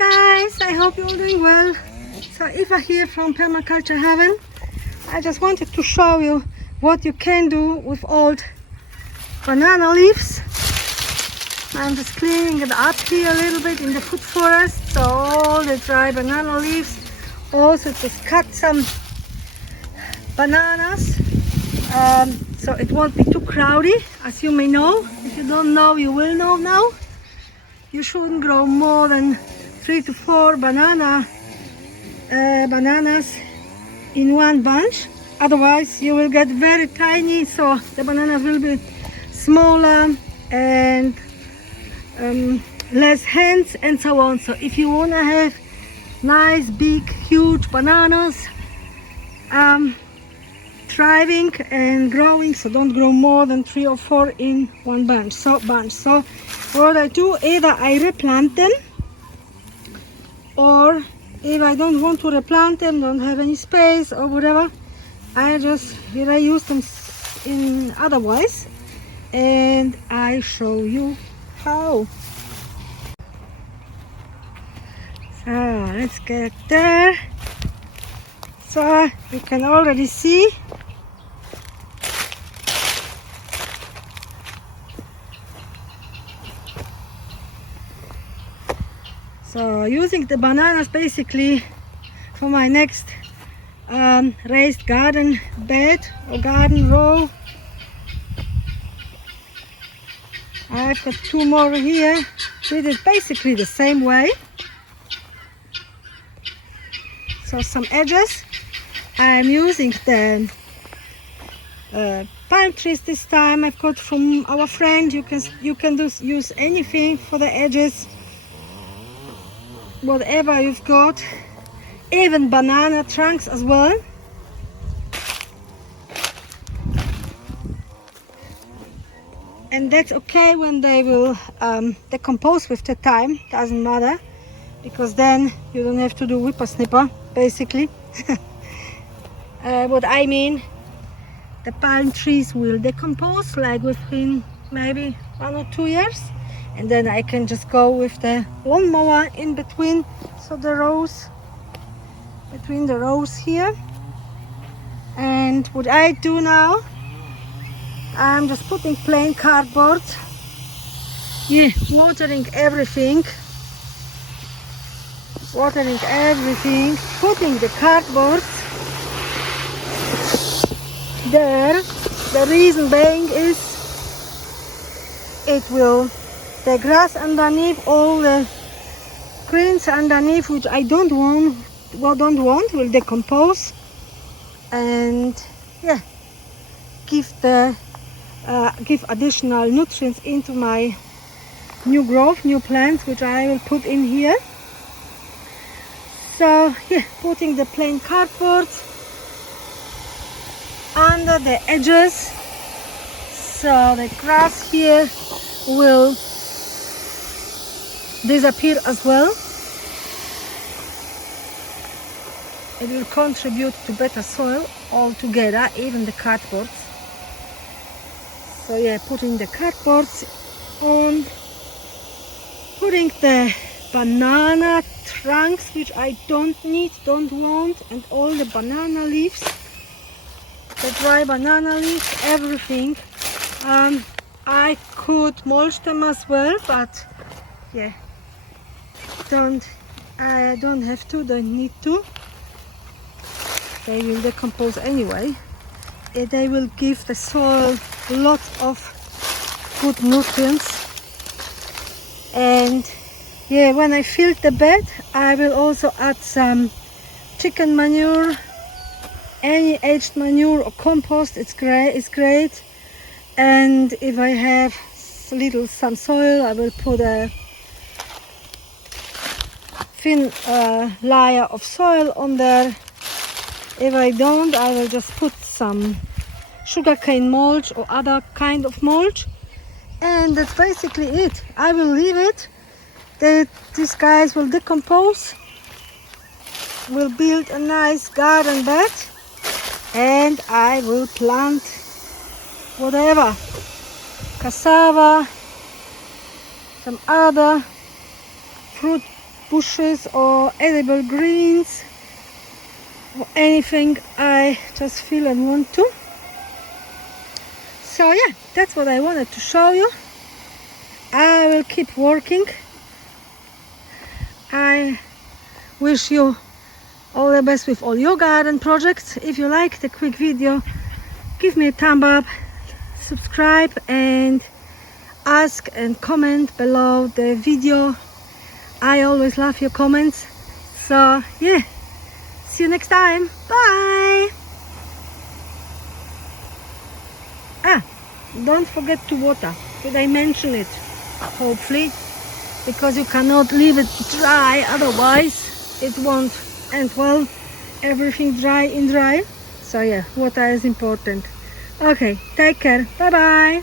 guys, I hope you're all doing well. So Eva here from Permaculture Heaven. I just wanted to show you what you can do with old banana leaves. I'm just cleaning it up here a little bit in the food forest, so all the dry banana leaves. Also just cut some bananas so it won't be too crowded. As you may know, if you don't know, you will know now. You shouldn't grow more than 3 to 4 bananas in one bunch, otherwise you will get very tiny, so the bananas will be smaller and less hands and so on. So if you want to have nice big huge bananas thriving and growing, so don't grow more than 3 or 4 in one bunch. So what I do, either I replant them, or if I don't want to replant them, don't have any space or whatever, I just reuse them in otherwise, and I show you how. So let's get there. So you can already see so using the bananas basically for my next raised garden bed or garden row. I've got 2 more here. Did it basically the same way. So some edges. I'm using the palm trees this time. I've got from our friend. You can use anything for the edges, whatever you've got, even banana trunks as well. And that's okay when they will decompose with the time, doesn't matter, because then you don't have to do whippersnipper basically. What I mean, the palm trees will decompose like within maybe 1 or 2 years, and then I can just go with the lawnmower in between, so the rows, between the rows here. And what I do now, I'm just putting plain cardboard, watering everything, putting the cardboard there. The reason being is the grass underneath, all the greens underneath, which I don't want, will decompose, and give additional nutrients into my new growth, new plants, which I will put in here. So putting the plain cardboard under the edges, so the grass here will disappear as well. It will contribute to better soil altogether, even the cardboard. So putting the cardboard on, putting the banana trunks, which I don't want, and all the banana leaves, the dry banana leaves, everything. I could mulch them as well, but I don't have to, don't need to. They will decompose anyway. They will give the soil lots of good nutrients. And when I fill the bed, I will also add some chicken manure, any aged manure or compost. It's great. And if I have some soil, I will put a thin layer of soil on there. If I don't, I will just put some sugarcane mulch or other kind of mulch, and that's basically it. I will leave it. These guys will decompose, will build a nice garden bed, and I will plant whatever, cassava, some other fruit bushes or edible greens or anything I just feel and want to. So yeah, that's what I wanted to show you. I will keep working. I wish you all the best with all your garden projects. If you liked the quick video, give me a thumb up, subscribe, and ask and comment below the video. I always love your comments. So yeah, see you next time. Bye. Don't forget to water. Did I mention it? Hopefully, because you cannot leave it dry, otherwise it won't end well. Everything dry in dry. So yeah, water is important. Okay, take care. Bye bye.